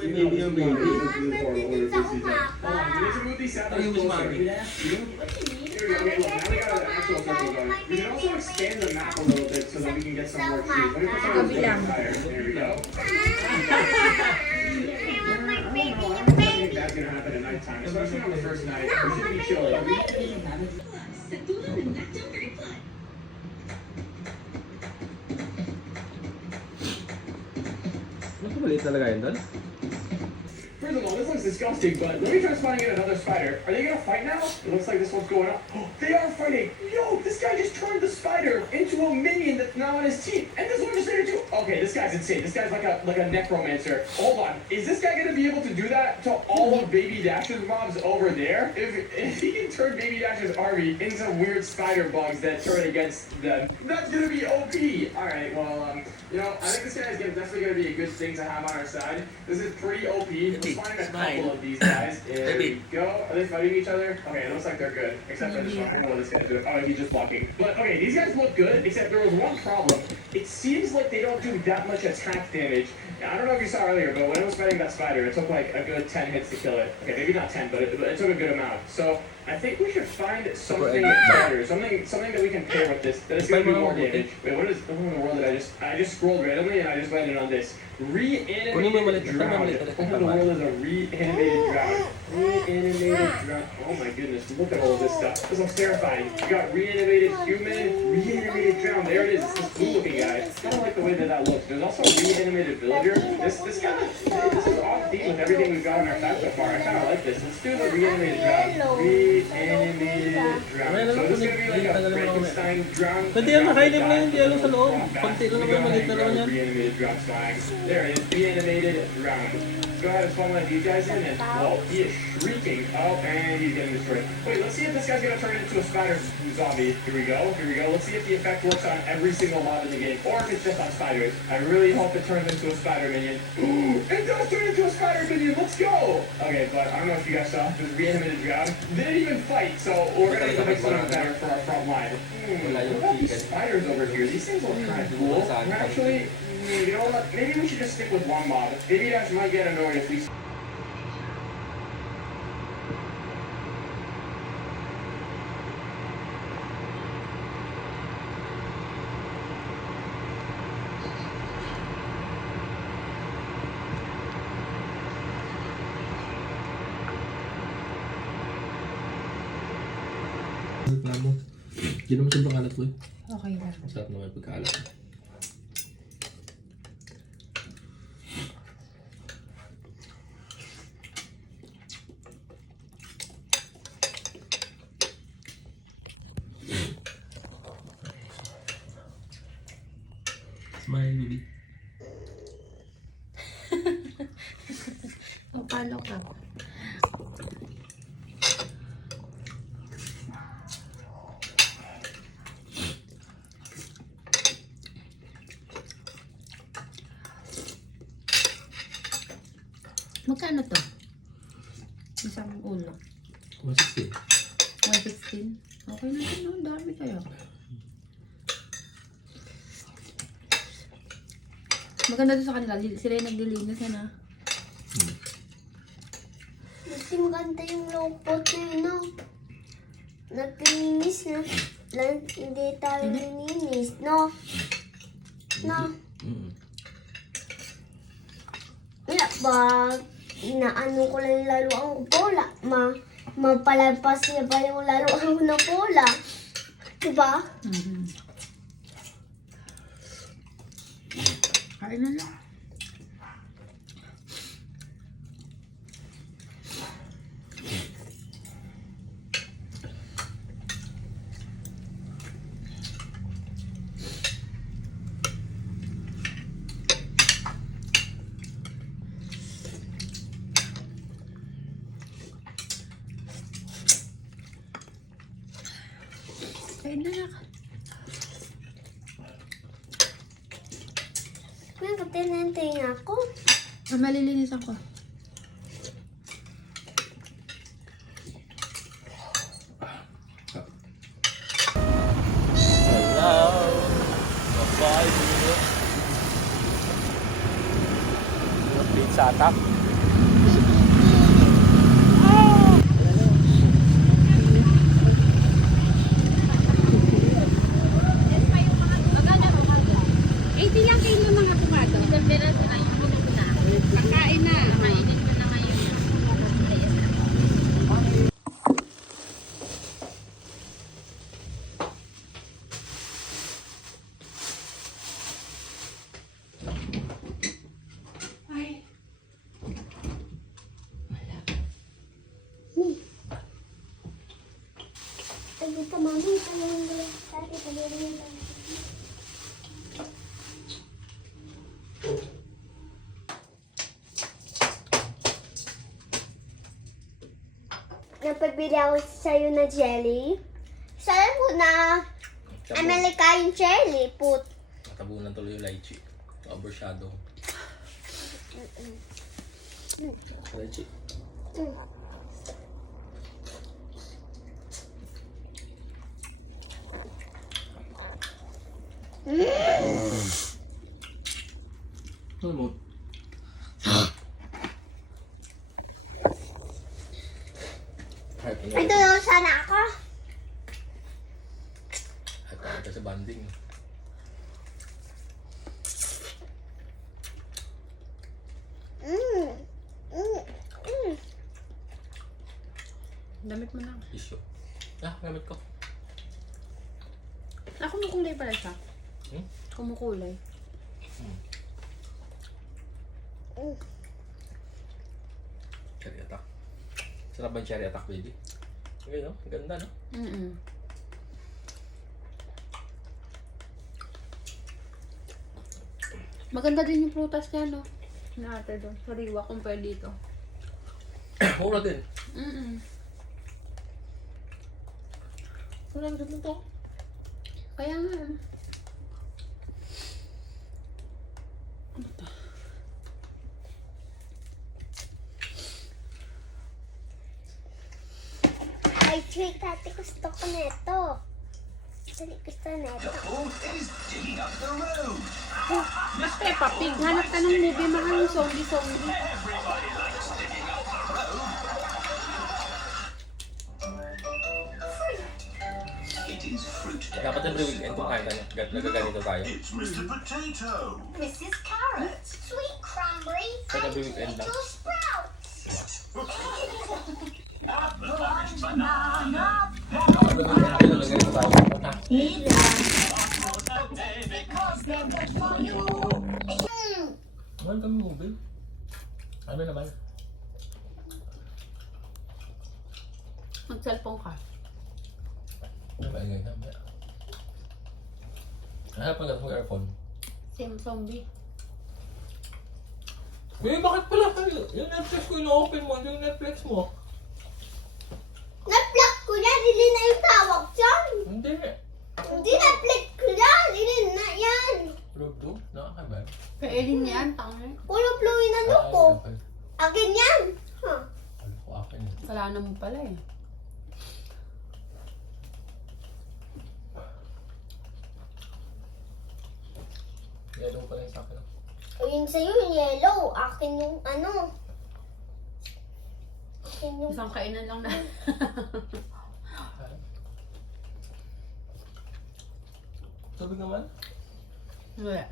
Maybe yung baby. Nandito ako, Papa. Ano yung mas mami? Here we go. Okay, look, now we got an actual circle going. We can also expand the map a little bit so that we can get some more trees. Let me put some of this on fire. There we go. I don't think that's gonna happen at nighttime, especially on the first night. We should be chilling. Ano maliit talaga yun doon? First of all, this looks disgusting, but let me try spawning in another spider. Are they gonna fight now? It looks like this one's going up. Oh, they are fighting! Yo, this guy just turned the spider into a minion that's now on his team. And this one just made it too. Okay, this guy's insane. This guy's like a necromancer. Hold on. Is this guy gonna be able to do that to all of Baby Dash's mobs over there? If he can turn Baby Dash's army into weird spider bugs that turn against them, that's gonna be OP. Alright, well, you know, I think this guy is definitely gonna be a good thing to have on our side. This is pretty OP. Let's find a couple of these guys. There we go. Are they fighting each other? Okay, it looks like they're good. Except for this one. I don't know what this guy's doing. Oh, he's just blocking. But okay, these guys look good, except there was one problem. It seems like they don't do that much attack damage. Now, I don't know if you saw earlier, but when I was fighting that spider, it took like a good 10 hits to kill it. Okay, maybe not 10, but it took a good amount. So I think we should find something better, something that we can pair with this that is going to do more damage. Wait, what in the world did I just scrolled randomly and I just landed on this. Reanimated drown. What in the world is a reanimated drown? Reanimated drown. Oh my goodness, look at all this stuff. This looks terrifying. You got reanimated human, reanimated drown. There it is. It's this blue looking guy. I kind of like the way that looks. There's also a reanimated villager. This is off beat with everything we've got in our pack so far. I kind of like this. Let's do the reanimated drown. Reanimated drown. So this is going to be like a Frankenstein drown. Pwede yan, makainip lang yung yellow sa loob. Konti lang naman, maliit na naman yan. Reanimated drown flying. There it is, reanimated drown. Let's go ahead and spawn one of these guys in and, oh, he is shrieking. Oh, and he's getting destroyed. Wait, let's see if this guy's going to turn into a spider zombie. Here we go. Let's see if the effect works on every single mob in the game, or if it's just on spiders. I really hope it turns into a spider minion. Ooh, it does turn into a spider minion. Let's go. Okay, but I don't know if you guys saw this reanimated drown. Didn't even fight, so we're going to have to make something better for our front line. What about these spiders over here? These things look kind of cool. We're actually, you know what? Maybe we should just stick with one mob. Maybe you guys might get annoyed if we... Reklamo. Hindi naman sobrang kalat ko eh. Okay lang. Masarap naman yung pagkalat. Smile, baby. Paano ka? Magkano to? Isang ulo. 160. 116? Okay na ito, no? Dami kayo. Maganda to sa kanila. Sila yung naglilinis na. Kasi maganda yung robot na yun, no? Naglinis na. Hindi tayo nilinis, no? No? Wala ba? Inaano ko lang yung laruan ko bola. Mapalagpas niya ba yung laruan ko ng bola? Diba? Kain na lang. Kain na lang. May katinantay nga ako. Malilinis ako. Hello! Bye-bye! Pizza ata. Kain na. Kainin ko na ngayon. Ay, dito, mami. Talong mo. Tati, talong mo lang. Napabili ako sa'yo na jelly. Saan mo na America yung jelly? Put. Natabunan tuloy yung lychee. Overshadow. Lychee. Ano mo? Ito daw sana ako. Ito sa banding. Damit mo lang. Issue. Gamit ko. Kumukulay pala siya. Kumukulay. Cherry attack. Sarap ba yung cherry attack, baby? Okay, no? Ang ganda, no? Maganda din yung prutas niya, no? Na ate doon. Sariwa compare dito. Mura din. Wala ganda to. Kaya nga. Ano to? Ay, Trey, Tati, gusto ko na ito. Gusto na ito. Mas Peppa Pig. Hanap ka ng movie, mahal yung zombie. Dapat every weekend kung kaya tayo. Nagaganito tayo. It's Mr. Potato. Mrs. Carrot. Sweet cranberry. Kaya every weekend lang. Little sprouts. Nagaganito tayo. Mahal kami movie. Ano naman? Mag-cellphone ka. Nagaganito naman. Hanap ka ng earphone. Same zombie. Bakit pala kayo? Yung Netflix ko ino-open mo, yung Netflix mo. Na-plug ko yan. Hindi na yung tawag dyan. Hindi. Hindi na-plug ko yan. Hindi na yan. Blue? Nakakabal. Kailin yan, tangin. Kulong blue yung ano ko. Akin yan. Huh. Ano ko akin? Kasalanan mo pala eh. Yellow pala yung sa akin. O yun sa'yo yung yellow. Akin yung ano. Akin yung... Isang kainan lang na. Tubig naman? Wala.